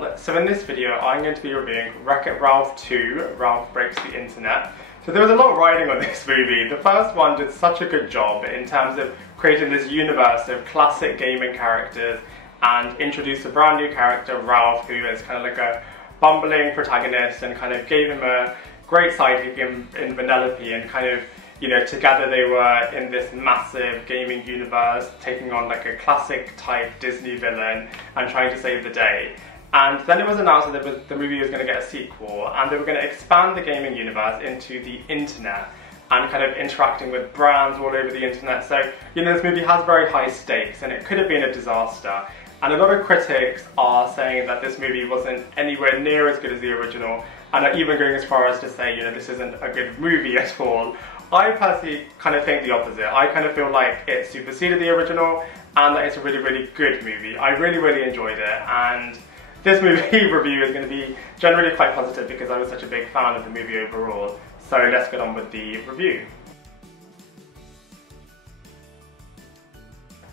Well. So in this video I'm going to be reviewing Wreck-It Ralph 2, Ralph Breaks the Internet. So there was a lot riding on this movie. The first one did such a good job in terms of creating this universe of classic gaming characters and introduced a brand new character, Ralph, who is kind of like a bumbling protagonist, and kind of gave him a great sidekick in Vanellope, and kind of, you know, together they were in this massive gaming universe, taking on like a classic type Disney villain and trying to save the day. And then it was announced that the movie was going to get a sequel, and they were going to expand the gaming universe into the internet and kind of interacting with brands all over the internet. So, you know, this movie has very high stakes and it could have been a disaster. And a lot of critics are saying that this movie wasn't anywhere near as good as the original, and are even going as far as to say, you know, this isn't a good movie at all. I personally kind of think the opposite. I kind of feel like it superseded the original and that it's a really, really good movie. I really, really enjoyed it, and this movie review is going to be generally quite positive because I was such a big fan of the movie overall. So let's get on with the review.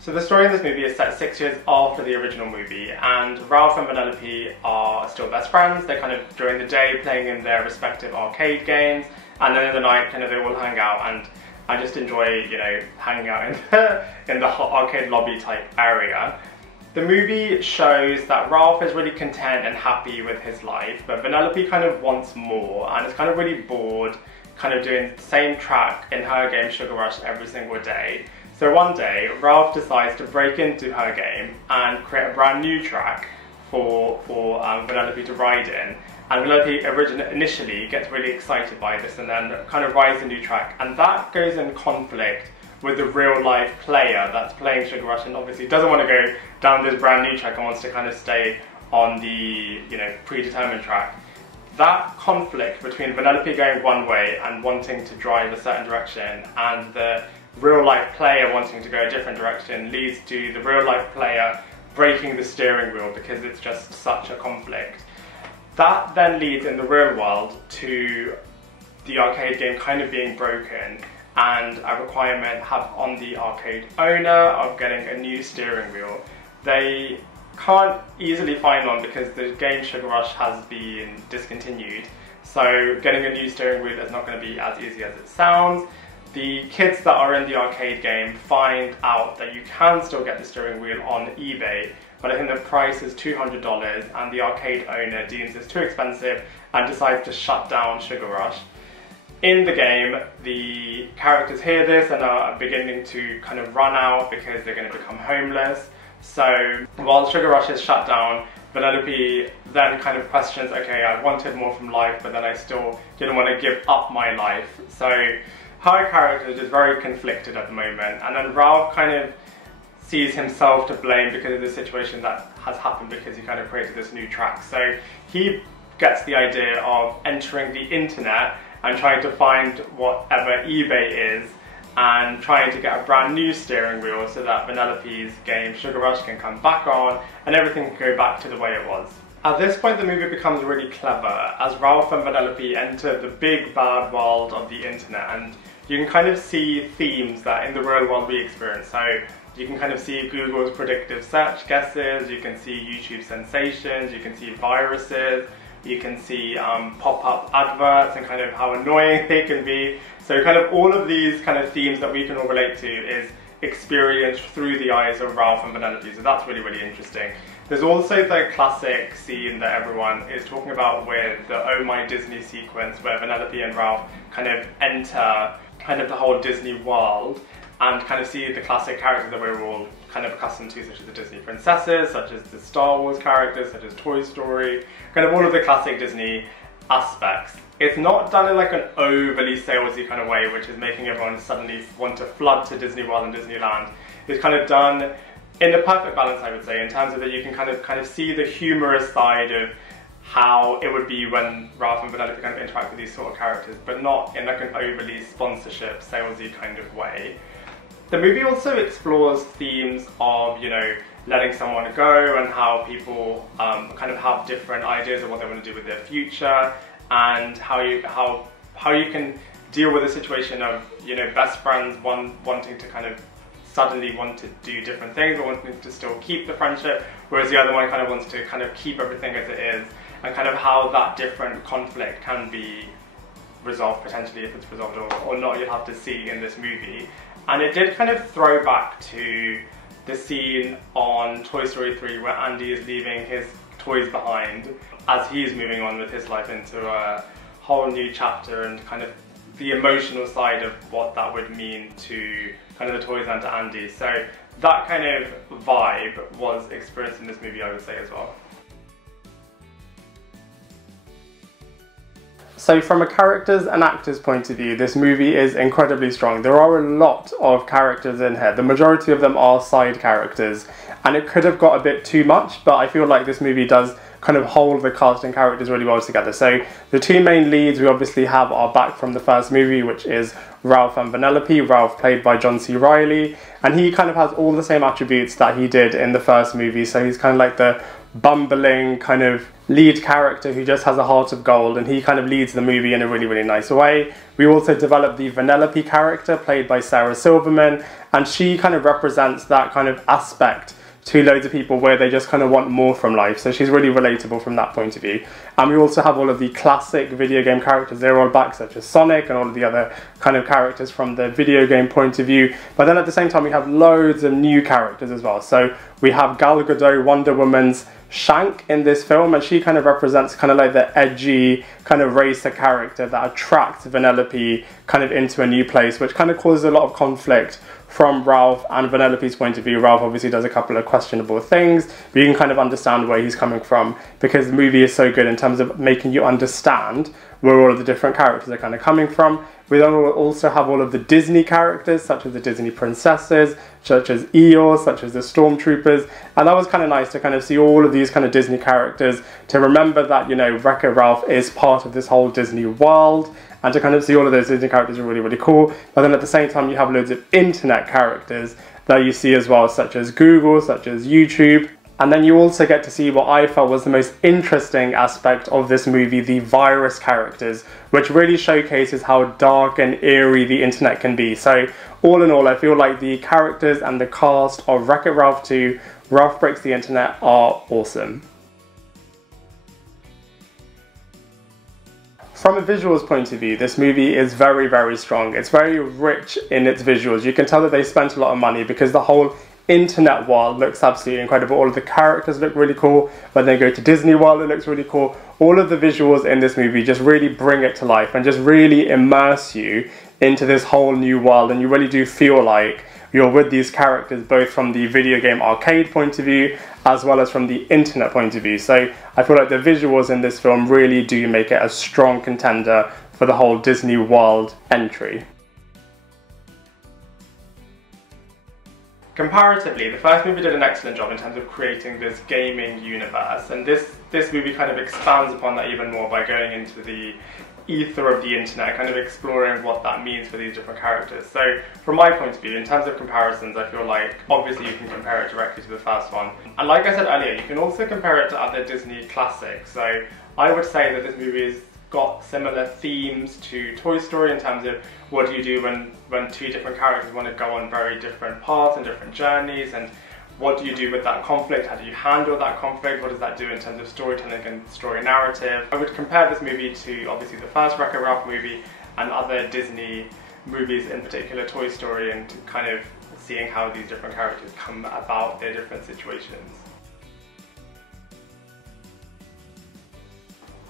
So the story in this movie is set 6 years after the original movie, and Ralph and Vanellope are still best friends. They're kind of during the day playing in their respective arcade games, and then in the night kind of they all hang out, and I just enjoy, you know, hanging out in the arcade lobby type area. The movie shows that Ralph is really content and happy with his life, but Vanellope kind of wants more and is kind of really bored, kind of doing the same track in her game Sugar Rush every single day. So one day, Ralph decides to break into her game and create a brand new track for Vanellope to ride in. And Vanellope initially gets really excited by this and then kind of rides a new track. And that goes in conflict with the real life player that's playing Sugar Rush, and obviously doesn't want to go down this brand new track and wants to kind of stay on the, you know, predetermined track. That conflict between Vanellope going one way and wanting to drive a certain direction, and the real life player wanting to go a different direction, leads to the real life player breaking the steering wheel because it's just such a conflict. That then leads in the real world to the arcade game kind of being broken, and a requirement on the arcade owner of getting a new steering wheel. They can't easily find one because the game Sugar Rush has been discontinued, so getting a new steering wheel is not going to be as easy as it sounds. The kids that are in the arcade game find out that you can still get the steering wheel on eBay, but I think the price is $200, and the arcade owner deems it's too expensive and decides to shut down Sugar Rush. In the game, the characters hear this and are beginning to kind of run out because they're going to become homeless. So while Sugar Rush is shut down, Vanellope then kind of questions, okay, I wanted more from life, but then I still didn't want to give up my life. So her character is just very conflicted at the moment, and then Ralph kind of sees himself to blame because of the situation that has happened because he kind of created this new track. So he gets the idea of entering the internet and trying to find whatever eBay is and trying to get a brand new steering wheel so that Vanellope's game Sugar Rush can come back on and everything can go back to the way it was. At this point the movie becomes really clever as Ralph and Vanellope enter the big bad world of the internet, and you can kind of see themes that in the real world we experience. So you can kind of see Google's predictive search guesses, you can see YouTube sensations, you can see viruses, you can see pop-up adverts and kind of how annoying they can be. So kind of all of these kind of themes that we can all relate to is experienced through the eyes of Ralph and Vanellope, so that's really, really interesting. There's also the classic scene that everyone is talking about with the Oh My Disney sequence where Vanellope and Ralph kind of enter kind of the whole Disney world and kind of see the classic characters that we're all kind of accustomed to, such as the Disney princesses, such as the Star Wars characters, such as Toy Story, kind of all of the classic Disney aspects. It's not done in like an overly salesy kind of way, which is making everyone suddenly want to flood to Disney World and Disneyland. It's kind of done in the perfect balance, I would say, in terms of that you can kind of see the humorous side of how it would be when Ralph and Vanellope kind of interact with these sort of characters, but not in like an overly sponsorship, salesy kind of way. The movie also explores themes of, you know, letting someone go and how people kind of have different ideas of what they want to do with their future, and how you can deal with a situation of, you know, best friends wanting to kind of suddenly want to do different things but wanting to still keep the friendship, whereas the other one kind of wants to kind of keep everything as it is, and kind of how that different conflict can be resolved, potentially, if it's resolved or not, you'll have to see in this movie. And it did kind of throw back to the scene on Toy Story 3 where Andy is leaving his toys behind as he's moving on with his life into a whole new chapter, and kind of the emotional side of what that would mean to kind of the toys and to Andy. So that kind of vibe was experienced in this movie, I would say, as well. So from a characters and actors point of view, this movie is incredibly strong. There are a lot of characters in here. The majority of them are side characters, and it could have got a bit too much, but I feel like this movie does kind of hold the cast and characters really well together. So the two main leads we obviously have are back from the first movie, which is Ralph and Vanellope. Ralph played by John C. Reilly, and he kind of has all the same attributes that he did in the first movie. So he's kind of like the bumbling kind of lead character who just has a heart of gold, and he kind of leads the movie in a really, really nice way. We also developed the Vanellope character played by Sarah Silverman, and she kind of represents that kind of aspect to loads of people where they just kind of want more from life. So she's really relatable from that point of view. And we also have all of the classic video game characters. They're all back, such as Sonic and all of the other kind of characters from the video game point of view. But then at the same time, we have loads of new characters as well. So we have Gal Gadot, Wonder Woman's Shank in this film, and she kind of represents kind of like the edgy kind of racer character that attracts Vanellope kind of into a new place, which kind of causes a lot of conflict from Ralph and Vanellope's point of view. Ralph obviously does a couple of questionable things, but you can kind of understand where he's coming from, because the movie is so good in terms of making you understand where all of the different characters are kind of coming from. We then also have all of the Disney characters, such as the Disney princesses, such as Eeyore, such as the Stormtroopers, and that was kind of nice to kind of see all of these kind of Disney characters, to remember that, you know, Wreck-It Ralph is part of this whole Disney world, and to kind of see all of those Disney characters are really, really cool. But then at the same time, you have loads of internet characters that you see as well, such as Google, such as YouTube. And then you also get to see what I felt was the most interesting aspect of this movie, the virus characters, which really showcases how dark and eerie the internet can be. So all in all, I feel like the characters and the cast of Wreck-It Ralph 2, Ralph Breaks the Internet are awesome. From a visuals point of view, this movie is very, very strong. It's very rich in its visuals. You can tell that they spent a lot of money, because the whole internet world looks absolutely incredible. All of the characters look really cool. When they go to Disney World, it looks really cool. All of the visuals in this movie just really bring it to life and just really immerse you into this whole new world, and you really do feel like you're with these characters, both from the video game arcade point of view as well as from the internet point of view. So I feel like the visuals in this film really do make it a strong contender for the whole Disney World entry. Comparatively, the first movie did an excellent job in terms of creating this gaming universe, and this movie kind of expands upon that even more by going into the ether of the internet, kind of exploring what that means for these different characters. So from my point of view, in terms of comparisons, I feel like obviously you can compare it directly to the first one. And like I said earlier, you can also compare it to other Disney classics. So I would say that this movie has got similar themes to Toy Story in terms of what do you do when two different characters want to go on very different paths and different journeys, and what do you do with that conflict? How do you handle that conflict? What does that do in terms of storytelling and story narrative? I would compare this movie to obviously the first Wreck-It Ralph movie and other Disney movies, in particular Toy Story, and kind of seeing how these different characters come about their different situations.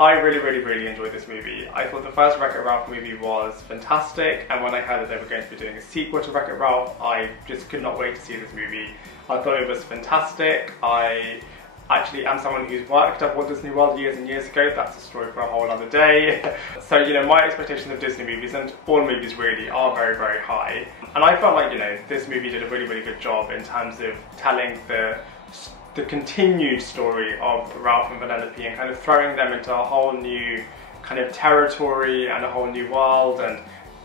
I really enjoyed this movie. I thought the first Wreck-It Ralph movie was fantastic, and when I heard that they were going to be doing a sequel to Wreck-It Ralph, I just could not wait to see this movie. I thought it was fantastic. I actually am someone who's worked at Walt Disney World years and years ago. That's a story for a whole other day. So, you know, my expectations of Disney movies, and all movies really, are very high. And I felt like, you know, this movie did a really good job in terms of telling the continued story of Ralph and Vanellope, and kind of throwing them into a whole new kind of territory and a whole new world, and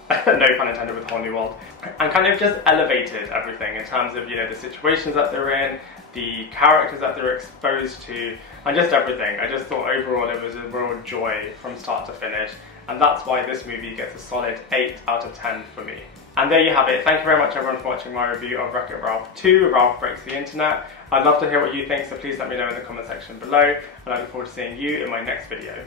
no pun intended with whole new world, and kind of just elevated everything in terms of, you know, the situations that they're in, the characters that they're exposed to, and just everything. I just thought overall it was a real joy from start to finish, and that's why this movie gets a solid 8 out of 10 for me. And there you have it. Thank you very much everyone for watching my review of Wreck-It Ralph 2, Ralph Breaks the Internet. I'd love to hear what you think, so please let me know in the comment section below, and I look forward to seeing you in my next video.